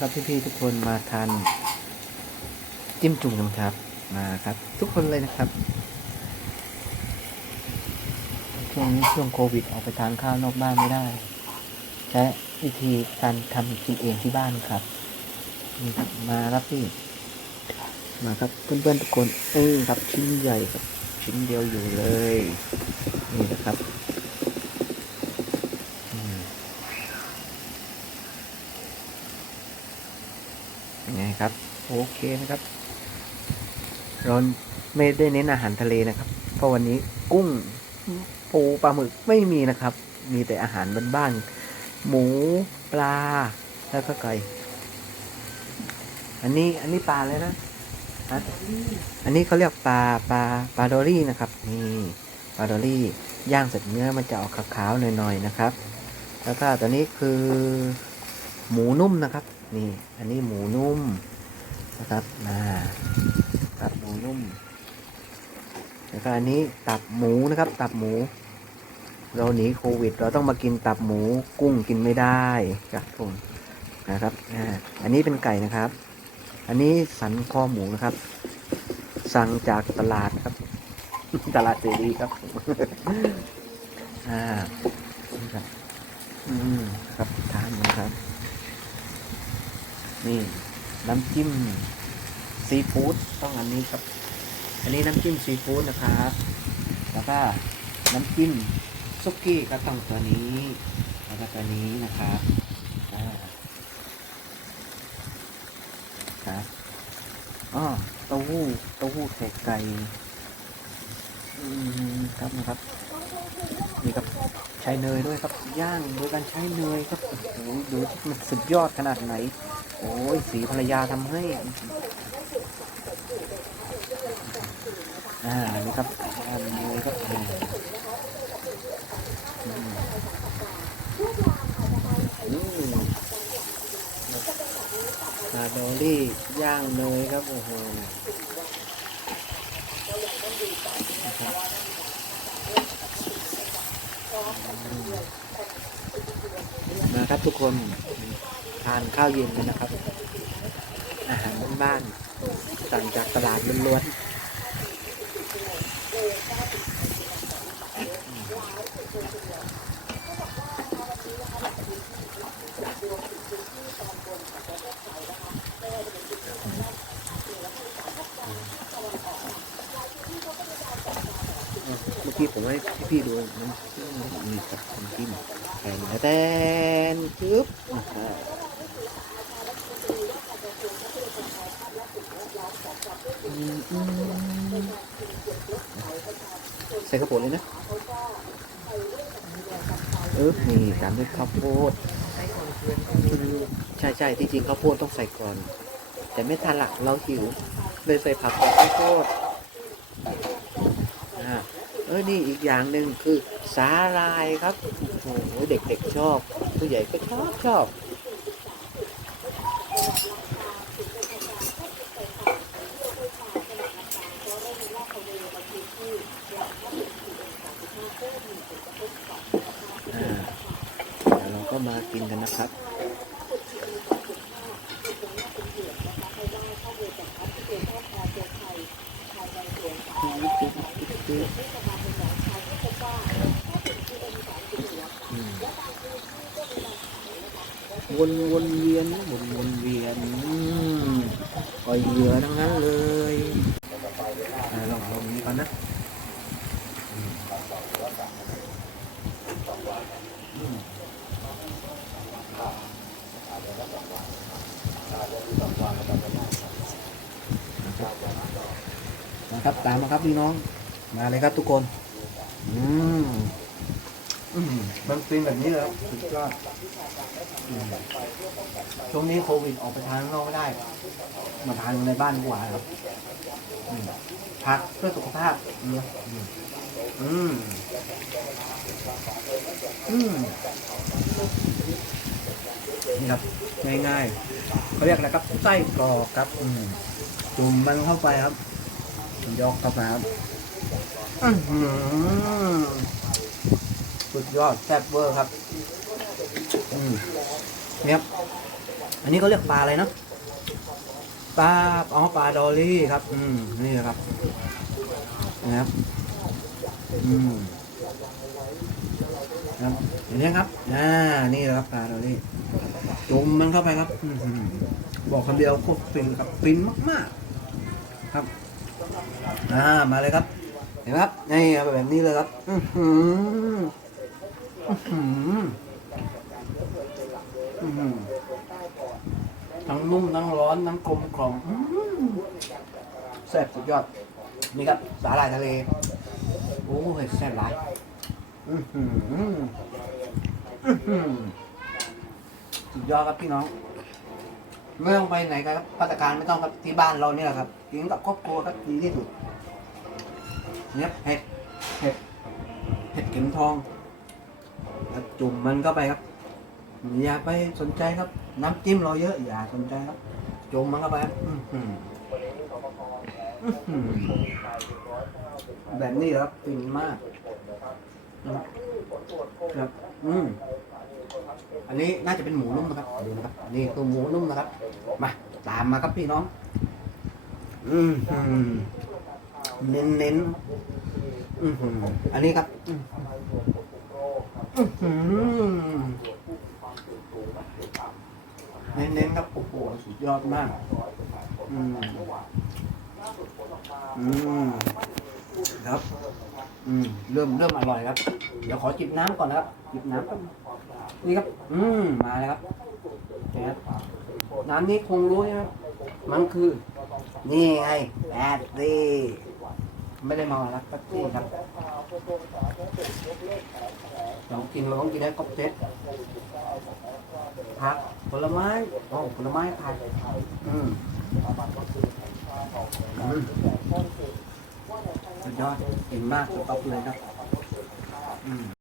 ครับพี่ๆทุกคนมาทานจิ้มจุ่มกันครับมาครับ ทุกคนเลยนะครับช่วงนี้ช่วงโควิดออกไปทานข้าวนอกบ้านไม่ได้ ใช้วิธีการทำกินเองที่บ้านครับนี่ครับมาครับพี่มาครับเพื่อนๆทุกคนเออครับชิ้นใหญ่ครับ ชิ้นเดียวอยู่เลย นี่นะครับอืมเป็ นไงครับ โอเคนะครับ เราไม่ได้เน้นอาหารทะเลนะครับ เพราะวันนี้กุ้งปูปลาหมึกไม่มีนะครับ มีแต่อาหารบ้านๆหมูปลาแล้วก็ไก่ อันนี้อันนี้ปลาเลยนะฮะอันนี้เขาเรียกปลาปลาปลาดอรี่นะครับ นี่ปลาดอรี่ย่างเสร็จเนื้อมันจะออกขาวๆหน่อยๆนะครับ แล้วก็ตัวนี้คือหมูนุ่มนะครับ นี่อันนี้หมูนุ่มนะครับมาตับหมูนุ่มแล้วก็อันนี้ตับหมูนะครับ ตับหมู เราหนีโควิด เราต้องมากินตับหมูกุ้งกินไม่ได้ครับผมนะครับอ่าอันนี้เป็นไก่นะครับ อันนี้สันคอหมูนะครับ สั่งจากตลาดครับ ตลาดเสรีครับอ่านี่ครับ อืมครับทานนะครับ นี่น้ำจิ้มซีฟู้ดต้องอันนี้ครับ อันนี้น้ำจิ้มซีฟู้ดนะครับแล้วก็น้ำจิ้มซุกี้ก็ต้องตัวนี้แล้วก็ตัวนี้นะครับอ่าครับอ๋อเต้าหู้เต้าหู้ไข่ไก่อครับนะครับนี่ครับใช้เนยด้วยครับย่างโดยการใช้เนยครับโอ้โหดูมันสุดยอดขนาดไหน โอ้ยสีภรรยาทำให้ อ่านี่ครับทำเนยครับอาอืมอืมคาโดรี่ย่างเนยครับ โอ้โหนะครับมาครับทุกคน ทานข้าวเย็นกันนะครับ อาหารบ้านๆสั่งจากตลาดล้วนๆเมื่อกี้ผมให้พี่ดูน้ำจิ้มมีกับน้ำจิ้มแทนแทนปึ๊บอ่าฮะอืมอืม ใส่กระโปรงเลยนะเออนี่ตามด้วยข้าวโพดใช่ใช่ที่จริงข้าวโพดต้องใส่ก่อน แต่ไม่ทันหละเราหิว เลยใส่ผักกับข้าวโพดอ่าเออนี่อีกอย่างหนึ่งคือสาลายครับโอ้โหเด็กๆชอบ ผู้ใหญ่ก็ชอบชอบ เดี๋ยวเราก็มากินกันนะครับวนวนเวียนวนวนเวียนอืมปล่อยเหยื่อทั้งนั้นเลยอ่าลองลองนี้ก่อนนะอืมอืม นะครับตามมาครับพี่น้อง มาเลยครับทุกคน อืมอืมมันเป็นแบบนี้เลยครับสุดยอดอืมช่วงนี้โควิดออกไปทานข้างนอกไม่ได้ มาทานในบ้านดีกว่าครับอืมพักเพื่อสุขภาพอืมอืมอืมนี่ครับง่ายๆเขาเรียกอะไรครับไส้กรอกครับ อืม จุ่มมันเข้าไปครับ ยกเข้าไปครับอื้อหือสุดยอดแซ่บเวอร์ครับอืมเนี่ยครับอันนี้เขาเรียกปลาอะไรนะปลาอ๋อปลาดอลลี่ครับ อืมนี่ครับนะครับอืมครับเห็นไหมครับอ่านี่แหละครับปลาดอลลี่จุ่มมันเข้าไปครับ อืบอกคำเดียวโคตรฟินครับฟินมากๆ ครับอ่ามาเลยครับ เห็นไหมครับนี่ครับแบบนี้เลยครับ อือหืออือหือทั้งนุ่มทั้งร้อนทั้งกลมกล่อมแซ่บสุดยอด นี่ครับ สาหร่ายทะเล โอ้ยแซ่บหลายอื้อหืออื้อหือสุดยอดครับพี่น้อง ไม่ต้องไปไหนครับพัตตาการไม่ต้องครับที่บ้านเราเนี่ยแหละครับกินกับครอบครัวครับดีที่สุดเนี่ยเห็ดเห็ดเห็ดเข็มทองแล้วจุ่มมันเข้าไปครับ อย่าไปสนใจครับ น้ำจิ้มเราเยอะอย่าสนใจครับ จุ่มมันเข้าไปครับแบบนี้ครับฟินมากครับ อืม อันนี้น่าจะเป็นหมูนุ่มนะครับดูนะครับนนี่คือหมูนุ่มนะครับ มาตามมาครับพี่น้อง อืมเน้นเน้นอืมอันนี้ครับอืมเน้นเน้นๆครับโอ้โหสุดยอดมาก อืมอืมครับ อืมเริ่มเริ่มอร่อยครับ เดี๋ยวขอจิบน้ำก่อนนะครับ จิบน้ำครับนี่ครับ อืมมาแล้วครับแก๊สน้ำนี้คงรู้ใช่ไหมมันคือ นี่ไงแปดซีไม่ได้มาแล้วแป๊บซี่ครับเรากินเราต้องกินให้ครบเซตผักผลไม้โอ้ผลไม้ไทยอืมอืม สุดยอดเก่งมากสุดต๊อปเลยครับอืม